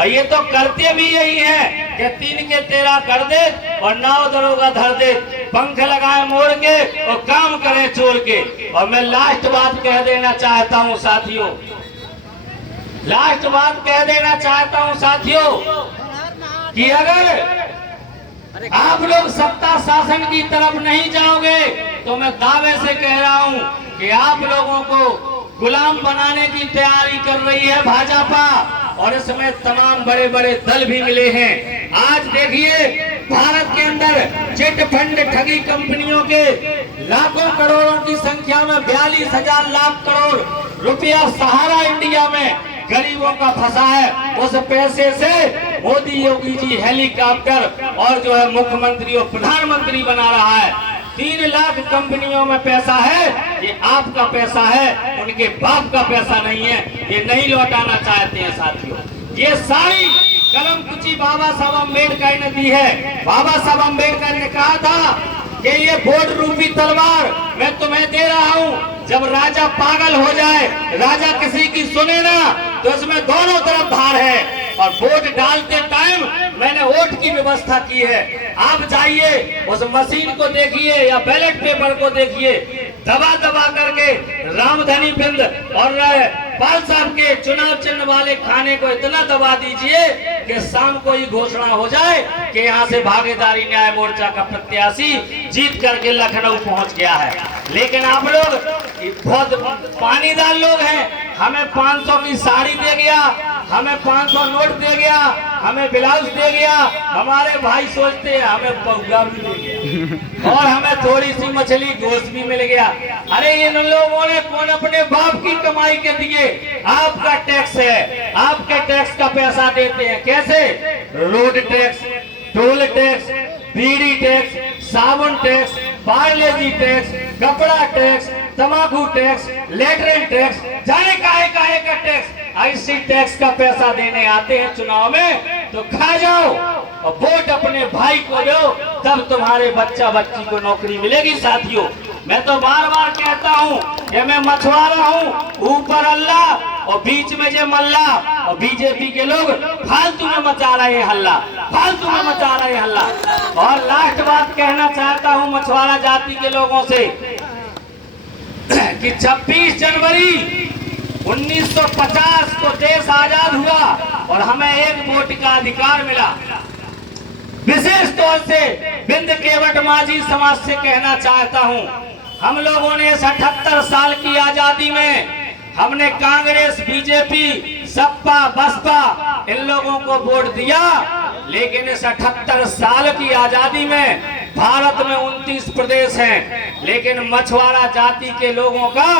और ये तो करते भी यही हैं कि 3 के 13 कर दे और 9 दरोगा धर दे, पंख लगाए मोड़ के और काम करे चोर के। और मैं लास्ट बात कह देना चाहता हूँ साथियों, लास्ट बात कह देना चाहता हूँ साथियों कि अगर आप लोग सत्ता शासन की तरफ नहीं जाओगे तो मैं दावे से कह रहा हूं कि आप लोगों को गुलाम बनाने की तैयारी कर रही है भाजपा। और इसमें तमाम बड़े बड़े दल भी मिले हैं। आज देखिए भारत के अंदर चिट फंड ठगी कंपनियों के लाखों करोड़ों की संख्या में 42,000 लाख करोड़ रुपया सहारा इंडिया में गरीबों का फंसा है। उस पैसे से मोदी योगी जी हेलीकॉप्टर और जो है मुख्यमंत्री और प्रधानमंत्री बना रहा है। 3 लाख कंपनियों में पैसा है, ये आपका पैसा है, उनके बाप का पैसा नहीं है, ये नहीं लौटाना चाहते हैं साथियों। ये सारी कलम कुची बाबा साहब अम्बेडकर ने दी है। बाबा साहब अम्बेडकर ने कहा था कि ये वोट रूपी तलवार मैं तुम्हें दे रहा हूँ, जब राजा पागल हो जाए, राजा किसी की सुने ना, तो इसमें दोनों तरफ धार है। और वोट डालते टाइम मैंने वोट की व्यवस्था की है। आप जाइए उस मशीन को देखिए या बैलेट पेपर को देखिए, दबा दबा करके रामधनी बिंद और पाल साहब के चुनाव चिन्ह वाले खाने को इतना दबा दीजिए कि शाम को ही घोषणा हो जाए कि यहाँ से भागीदारी न्याय मोर्चा का प्रत्याशी जीत करके लखनऊ पहुंच गया है। लेकिन आप लोग बहुत पानीदार लोग हैं, हमें 500 की साड़ी दे गया, हमें 500 नोट दे गया, हमें ब्लाउज दे गया, हमारे भाई सोचते हैं हमें पौगा भी दे गया और हमें थोड़ी सी मछली गोश्त भी मिल गया। अरे इन लोगों ने कौन अपने बाप की कमाई के दिए? आपका टैक्स है, आपके टैक्स का पैसा देते हैं। कैसे? रोड टैक्स, टोल टैक्स, बीड़ी टैक्स, साबुन टैक्स, पार्लेजी टैक्स, कपड़ा टैक्स, तंबाकू टैक्स, लेटरिन टैक्स, जाने काहे काहे का टैक्स। ऐसी टैक्स का पैसा देने आते हैं चुनाव में तो खा जाओ और वोट अपने भाई को दो, तब तुम्हारे बच्चा बच्ची को नौकरी मिलेगी। साथियों मैं तो बार बार कहता हूँ कि मैं मछुआरा हूँ, ऊपर अल्लाह और बीच में जे मल्ला। और बीजेपी के लोग फालतू में मचा रहे हैं हल्ला, फालतू में मचा रहे हैं हल्ला। और लास्ट बात कहना चाहता हूँ मछुआरा जाति के लोगों से कि 26 जनवरी 1950 को देश आजाद हुआ और हमें एक वोट का अधिकार मिला। विशेष तौर से बिंद केवट माझी समाज से कहना चाहता हूं, हम लोगों ने 78 साल की आजादी में हमने कांग्रेस, बीजेपी, सपा, बसपा इन लोगों को वोट दिया, लेकिन इस 78 साल की आजादी में भारत में 29 प्रदेश हैं, लेकिन मछुआरा जाति के लोगों का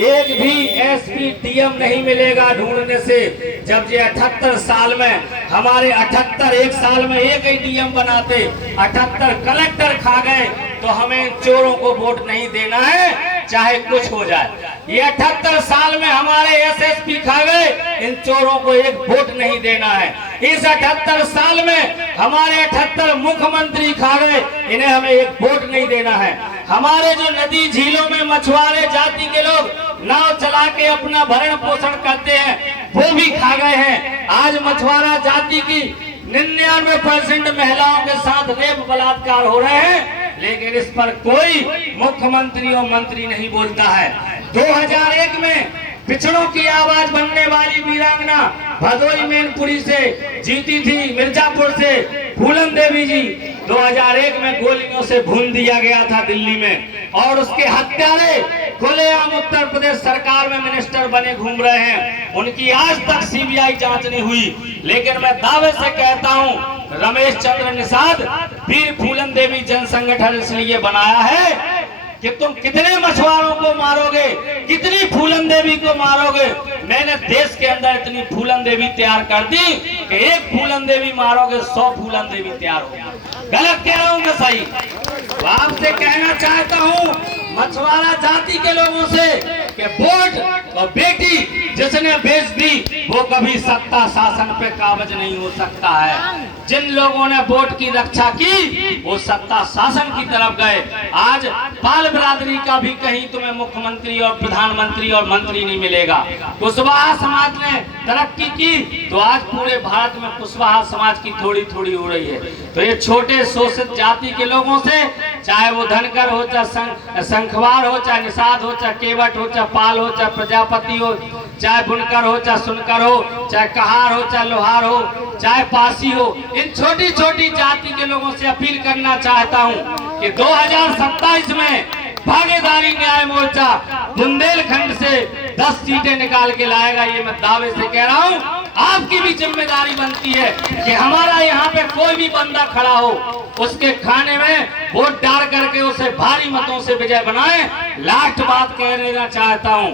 एक भी एसपी डीएम नहीं मिलेगा ढूंढने से। जब ये 78 साल में हमारे 78 एक साल में एक ही डीएम बनाते, 78 कलेक्टर खा गए, तो हमें चोरों को वोट नहीं देना है चाहे कुछ हो जाए। ये 78 साल में हमारे एसएसपी खा गए, इन चोरों को एक वोट नहीं देना है। इस 78 साल में हमारे 78 मुख्यमंत्री खा गए, इन्हें हमें एक वोट नहीं देना है। हमारे जो नदी झीलों में मछुआरे जाति के लोग नाव चला के अपना भरण पोषण करते हैं, वो भी खा गए हैं। आज मछुआरा जाति की 99% महिलाओं के साथ रेप बलात्कार हो रहे हैं, लेकिन इस पर कोई मुख्यमंत्री और मंत्री नहीं बोलता है। 2001 में पिछड़ों की आवाज बनने वाली वीरांगना भदोई मैनपुरी से जीती थी, मिर्जापुर से फूलन देवी जी 2001 में गोलियों से भून दिया गया था दिल्ली में, और उसके हत्यारे खुलेआम उत्तर प्रदेश सरकार में मिनिस्टर बने घूम रहे हैं। उनकी आज तक सीबीआई जांच नहीं हुई। लेकिन मैं दावे से कहता हूं, रमेश चंद्र निषाद वीर फूलन देवी जन संगठन इसलिए बनाया है कि तुम कितने मछुआरों को मारोगे, कितनी फूलन देवी को मारोगे। मैंने देश के अंदर इतनी फूलन देवी तैयार कर दी कि एक फूलन देवी मारोगे 100 फूलन देवी तैयार होगी। गलत कह रहा हूँ मैं? सही। आपसे कहना चाहता हूँ मछुआरा जाति के लोगों से कि वोट और बेटी जिसने बेच दी वो कभी सत्ता शासन पे काबिज नहीं हो सकता है। जिन लोगों ने वोट की रक्षा की वो सत्ता शासन की तरफ गए। आज पाल बिरादरी का भी कहीं तुम्हें मुख्यमंत्री और प्रधानमंत्री और मंत्री नहीं मिलेगा। कुशवाहा समाज ने तरक्की की तो आज पूरे भारत में कुशवाहा समाज की थोड़ी थोड़ी हो रही है। तो ये छोटे शोषित जाति के लोगों से, चाहे वो धनकर हो, चाहे शंखवार हो, चाहे निषाद हो, चाहे केवट हो, चाहे पाल हो, चाहे प्रजापति हो, चाहे बुनकर हो, चाहे सुनकर हो, चाहे कहार हो, चाहे लोहार हो, चाहे पासी हो, इन छोटी छोटी जाति के लोगों से अपील करना चाहता हूं कि 2027 में भागीदारी न्याय मोर्चा बुंदेलखंड से 10 सीटें निकाल के लाएगा। ये मैं दावे से कह रहा हूं। आपकी भी जिम्मेदारी बनती है कि हमारा यहाँ पे कोई भी बंदा खड़ा हो उसके खाने में वोट डाल करके उसे भारी मतों से विजय बनाएं। लास्ट बात कह देना चाहता हूँ,